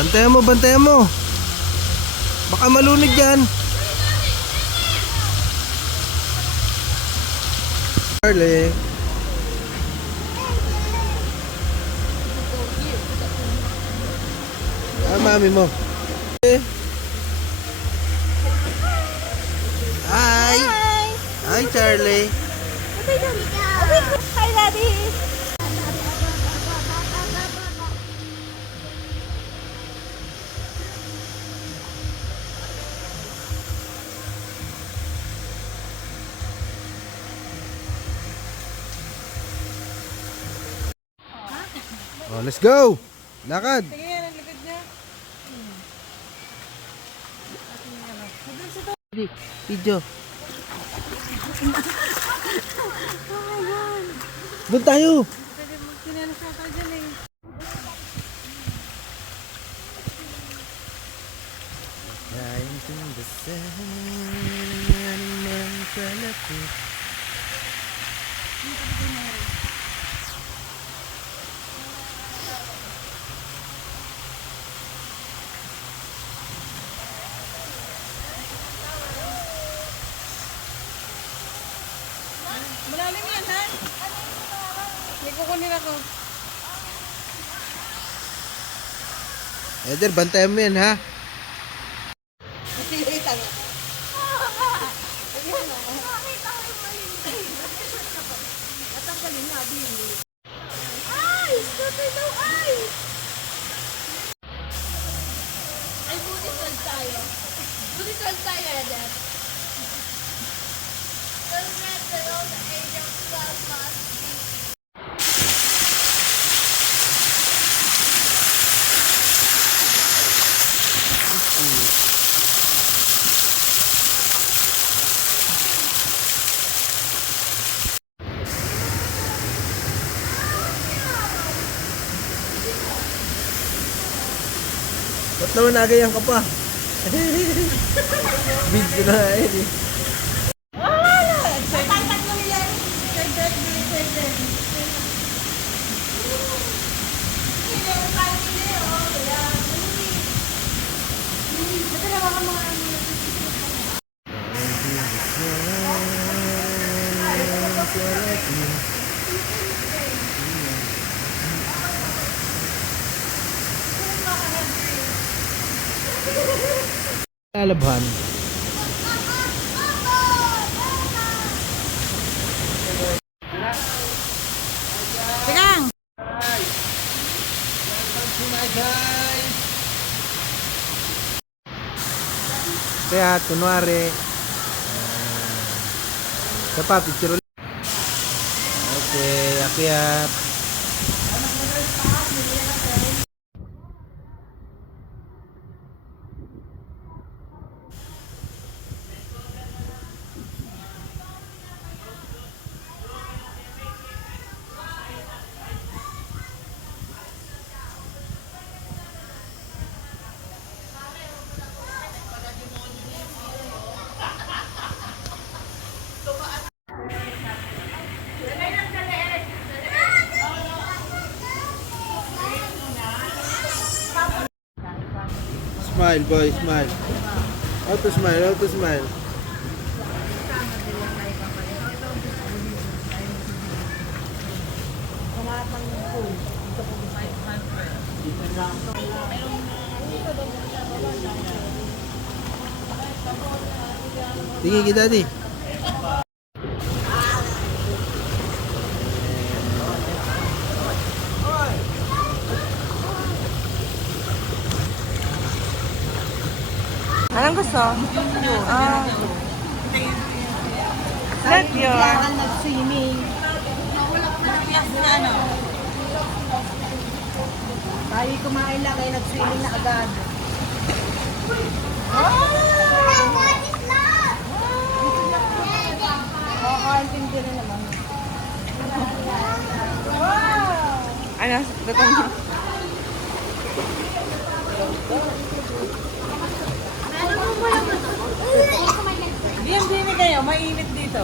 Bantayan mo, bantayan mo. Baka malunod yan. Charlie. Mami mo. Hi. Hi, Charlie. Hi, Daddy. Oh, let's go. Lakad. Sige, ang likod niya. Video. Doon tayo. Pwede magkinalas na tayo dyan eh. Malalim yan, ha? May kukunin ako. Eder, bantayan mo yan, ha? Ay! Stupid daw, ay! Ay, buti twelve tayo. Buti 12 tayo, Eder. 12 men below the age of 12 must be. Ba't naman nagayan ka pa? Video na yun eh. Lalabhan. Tigang! Kaya, kunwari. Sa pa, picture ulit. Okay, akyat. Smile, boy, smile. How to smile, how to smile. Tingin kita di. Anong gusto? Let your... Kailangan nag-swimming. Tayo kumain lang ay nag-swimming na agad. Intindi rin naman. Ano? Datang mo. Bini kayo, mainit dito.